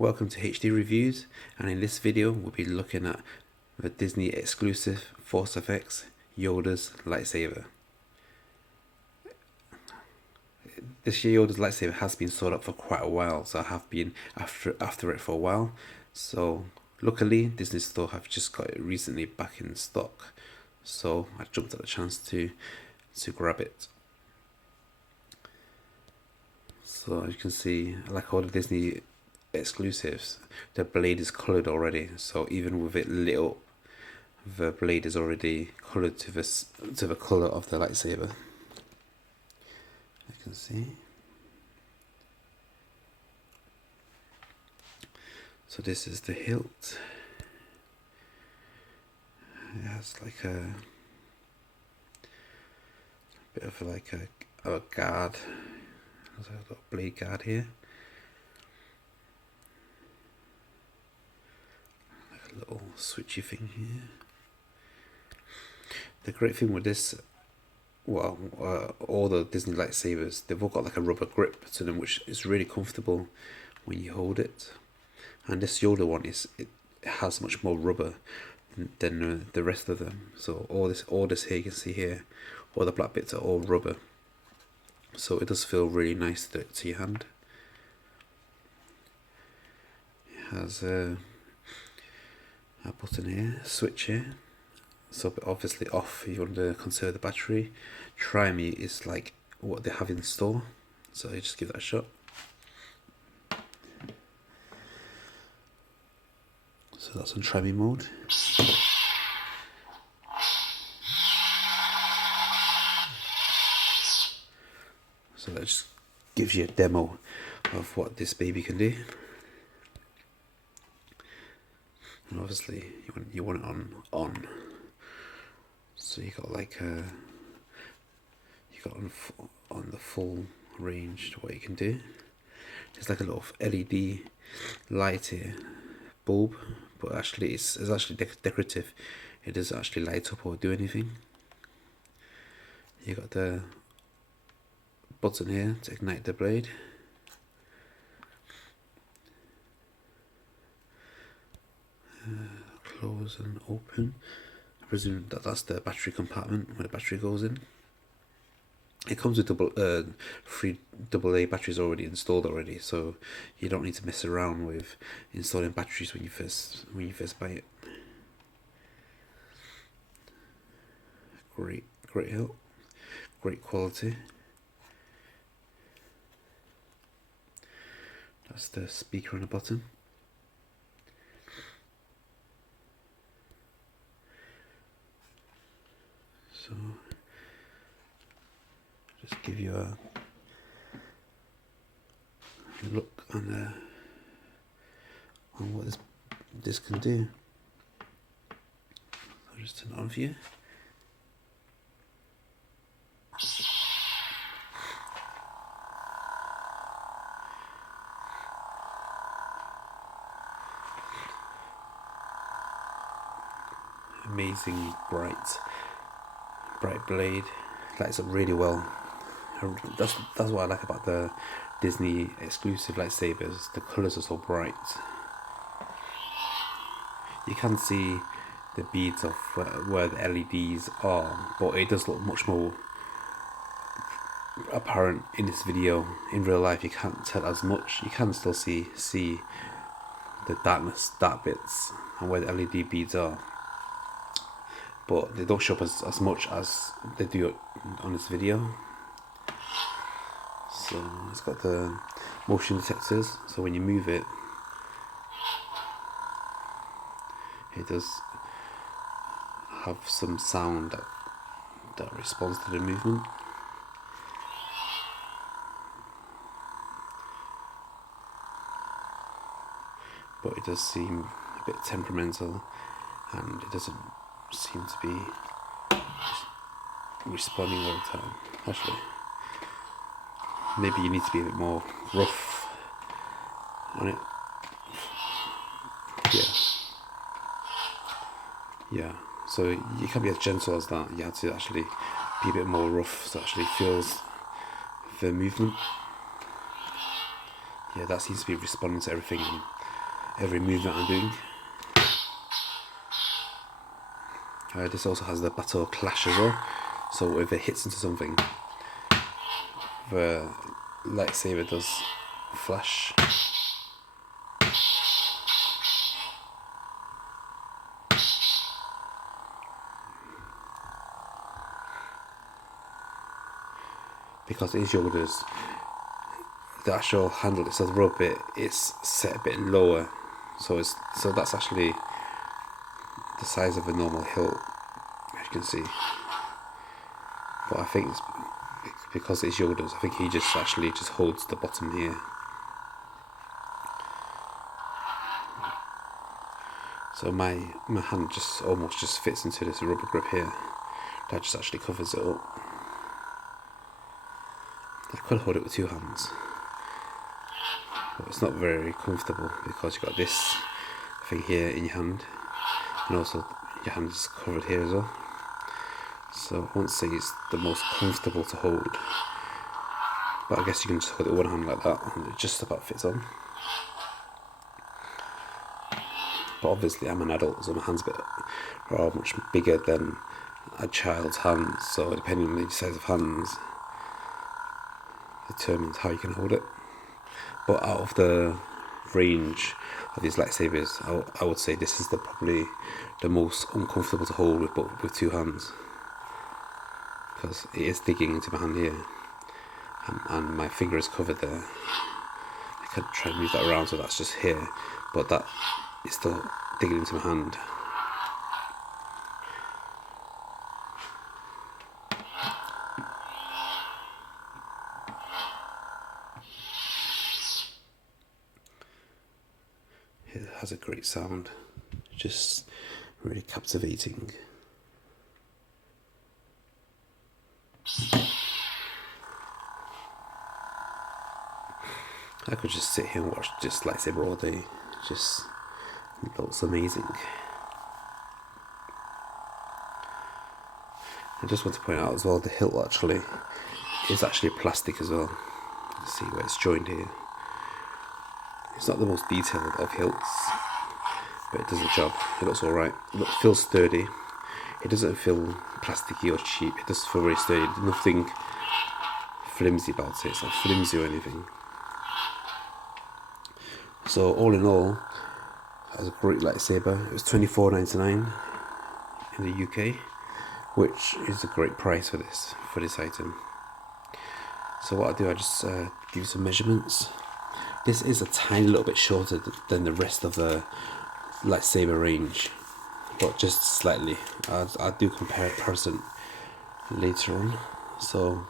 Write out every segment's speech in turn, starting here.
Welcome to HD Reviews, and in this video we'll be looking at the Disney exclusive Force FX Yoda's lightsaber. This year Yoda's lightsaber has been sold out for quite a while, so I have been after it for a while. So luckily Disney Store have just got it recently back in stock, so I jumped at the chance to grab it. So as you can see, like all the Disney exclusives, the blade is coloured already, so even with it lit up, the blade is already coloured to the colour of the lightsaber. You can see. So this is the hilt. It has like a bit of like a guard. There's a little blade guard here. Like a little switchy thing here. The great thing with this, well, all the Disney lightsabers, they've all got like a rubber grip to them, which is really comfortable when you hold it. And this Yoda one it has much more rubber than the rest of them. So all this here you can see here, all the black bits are all rubber. So it does feel really nice to your hand. It has a button here, a switch here. So obviously off if you want to conserve the battery. Try Me is like what they have in store, so you just give that a shot. So that's on Try Me mode. So that just gives you a demo of what this baby can do. And obviously you want it on. So you got like on the full range what you can do. There's like a little LED light here, bulb, but actually it's actually decorative. It doesn't actually light up or do anything. You got the button here to ignite the blade. Close and open. I presume that's the battery compartment where the battery goes in. It comes with three AA batteries already installed already, so you don't need to mess around with installing batteries when you first buy it. Great help, great quality. That's the speaker on the bottom. So just give you a look on what this can do. I'll just turn it on for you. Amazing bright blade, lights up really well. That's what I like about the Disney exclusive lightsabers. The colours are so bright. You can see the beads of where the LEDs are, but it does look much more apparent in this video. In real life you can't tell as much. You can still see the dark bits and where the LED beads are, but they don't show up as much as they do on this video. So it's got the motion detectors, so when you move it, it does have some sound that responds to the movement. But it does seem a bit temperamental, and it doesn't seem to be responding all the time. Actually, maybe you need to be a bit more rough on it. Yeah, so you can't be as gentle as that. You have to actually be a bit more rough, so it actually feels the movement. Yeah, that seems to be responding to everything every movement I'm doing. This also has the battle clash as well, so if it hits into something, the lightsaber does flash. Because it is Yoda's, the actual handle itself, the rubber bit, it's set a bit lower, so that's actually the size of a normal hilt, as you can see. But I think it's because it's Yoda's, I think he just actually just holds the bottom here. So my hand just almost just fits into this rubber grip here. That just actually covers it up. I could hold it with two hands, but it's not very comfortable because you've got this thing here in your hand, and also your hand is covered here as well. So I won't say it's the most comfortable to hold, but I guess you can just hold it with one hand like that and it just about fits on. But obviously I'm an adult, so my hands are much bigger than a child's hands, so depending on the size of hands determines how you can hold it. But out of the range of these lightsabers, I would say this is probably the most uncomfortable to hold with two hands, because it is digging into my hand here, and my finger is covered there. I could try and move that around so that's just here, but that is still digging into my hand. It has a great sound, just really captivating. I could just sit here and watch just lightsaber all day. Just looks amazing. I just want to point out as well, the hilt actually is actually plastic as well. You can see where it's joined here. It's not the most detailed of hilts, but it does the job. It looks alright. It feels sturdy. It doesn't feel plasticky or cheap. It does feel very sturdy. There's nothing flimsy about it. It's not flimsy or anything. So all in all, it was a great lightsaber. It was $24.99 in the UK, which is a great price for this item. So what I do, I just give you some measurements. This is a tiny little bit shorter than the rest of the lightsaber range, but just slightly. I'll do comparison later on. So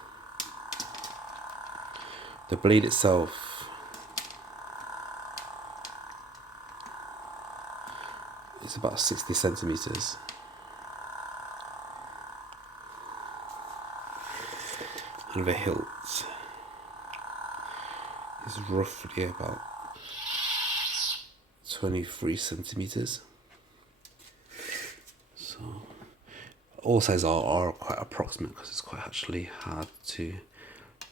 the blade itself is about 60 centimeters. And the hilt is roughly about 23 centimeters. So all sizes are quite approximate because it's quite actually hard to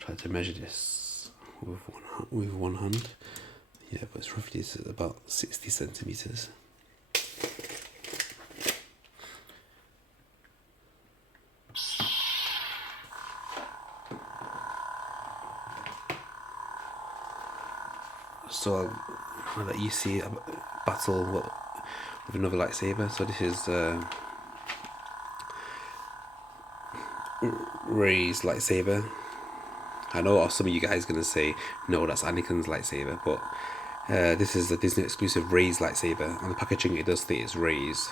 try to measure this with one hand. Yeah, but it's roughly about 60 centimeters. So I'll let you see a battle with another lightsaber. So this is Rey's lightsaber. I know some of you guys are going to say, no, that's Anakin's lightsaber, but this is the Disney exclusive Rey's lightsaber. On the packaging it does state it's Rey's,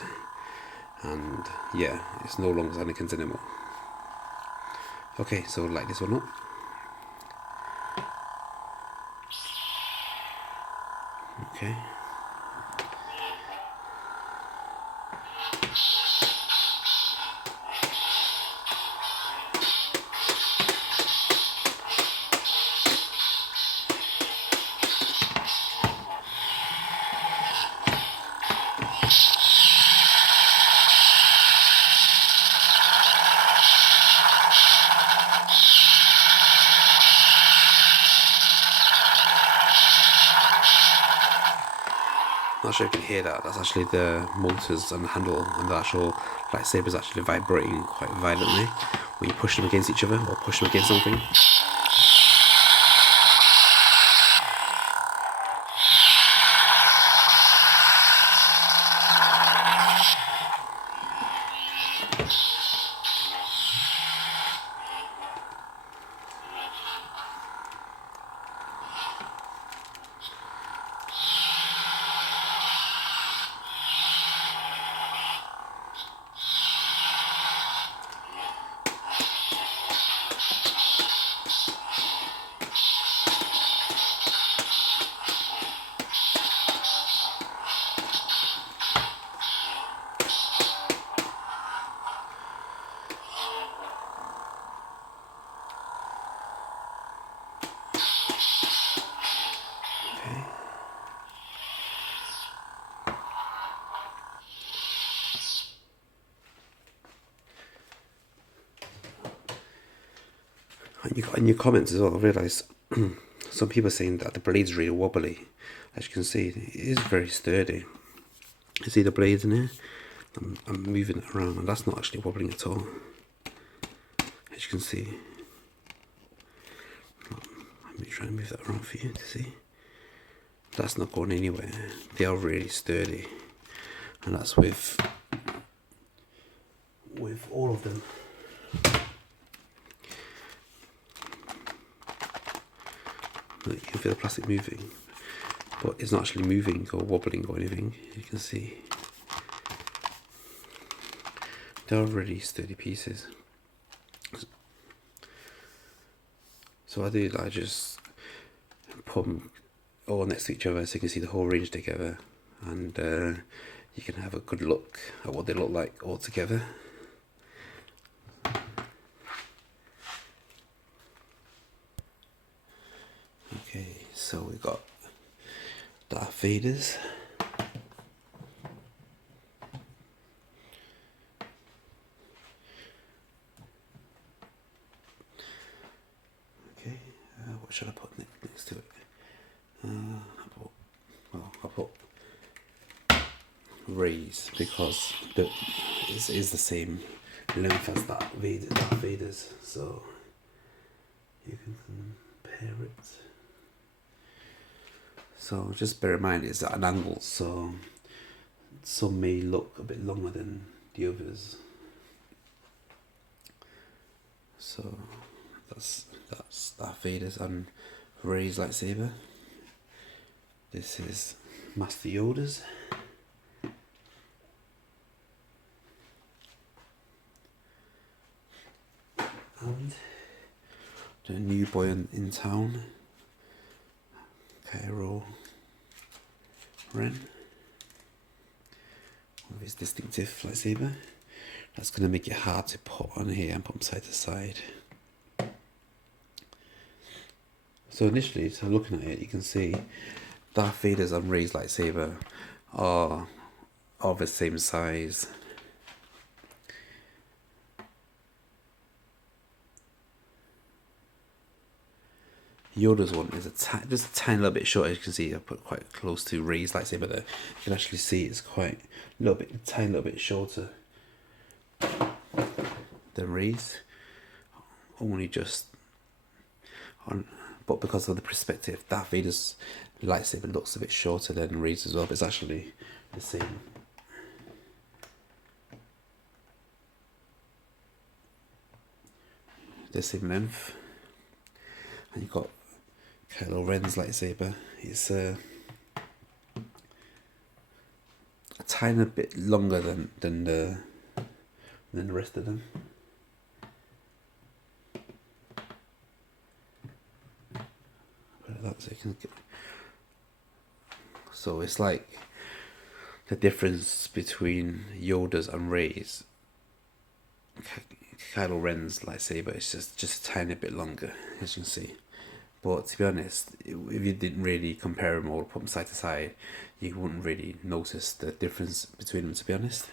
and yeah, it's no longer Anakin's anymore. Okay, so light this one up. Okay. not sure if you can hear that. That's actually the motors and the handle, and the actual lightsaber is actually vibrating quite violently when you push them against each other or push them against something. And you got in your comments as well, I realised some people are saying that the blade's really wobbly. As you can see, it is very sturdy. You see the blades in here? I'm moving it around, and that's not actually wobbling at all. As you can see. Let me try and move that around for you to see. That's not going anywhere. They are really sturdy. And that's with all of them. Look, you can feel the plastic moving, but it's not actually moving or wobbling or anything. You can see they're really sturdy pieces. So I just put them all next to each other so you can see the whole range together, and you can have a good look at what they look like all together. Okay, so we got Darth Vader's. Okay, what should I put next to it? I put Rey's, because it is the same length as Darth Vader's, so you can compare it. So just bear in mind it's at an angle, so some may look a bit longer than the others. So that's Darth Vader's and Rey's lightsaber. This is Master Yoda's. And the new boy in town, Kylo Ren, with his distinctive lightsaber. That's going to make it hard to put on here and put them side to side. So initially, so looking at it, you can see Darth Vader's and Rey's lightsaber are of the same size. Yoda's one is just a tiny little bit short. As you can see, I put quite close to Rey's lightsaber there. You can actually see it's quite tiny little bit shorter than Rey's. Only just on, but because of the perspective, Darth Vader's lightsaber looks a bit shorter than Rey's as well. But it's actually the same. The same length. And you've got Kylo Ren's lightsaber. It's a tiny bit longer than the rest of them. So it's like the difference between Yoda's and Rey's. Kylo Ren's lightsaber is just a tiny bit longer, as you can see. But to be honest, if you didn't really compare them or put them side to side, you wouldn't really notice the difference between them, to be honest.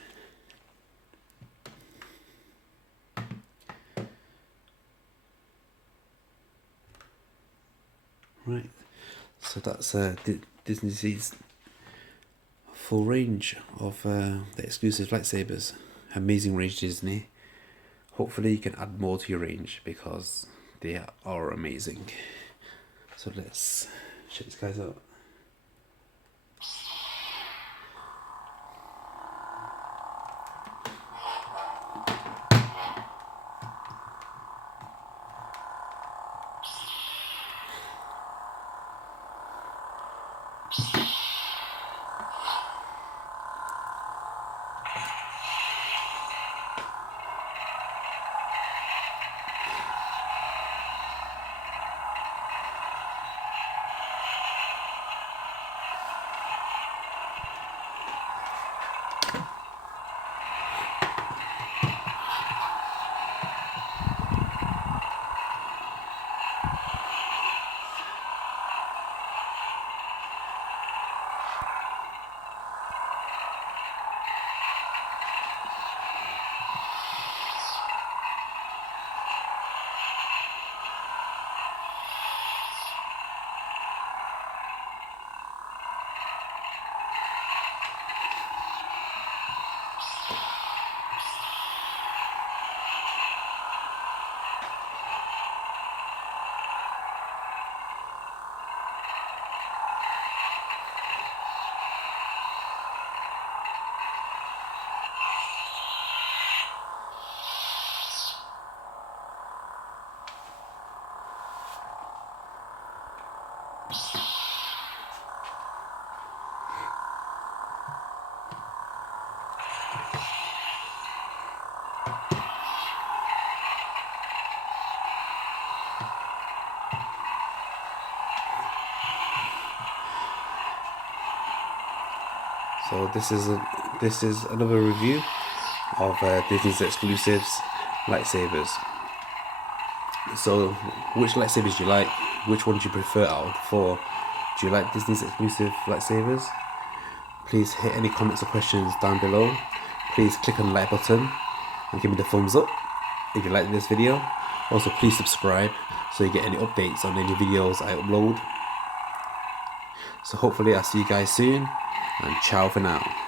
Right, so that's Disney's full range of the exclusive lightsabers. Amazing range, Disney. Hopefully you can add more to your range because they are amazing. So let's check these guys out. So this is another review of Disney's exclusives lightsabers. So which lightsabers do you like? Which one do you prefer out of the four? Do you like Disney's exclusive lightsabers? Please hit any comments or questions down below. Please click on the like button and give me the thumbs up if you like this video. Also please subscribe so you get any updates on any videos I upload. So hopefully I'll see you guys soon, and ciao for now.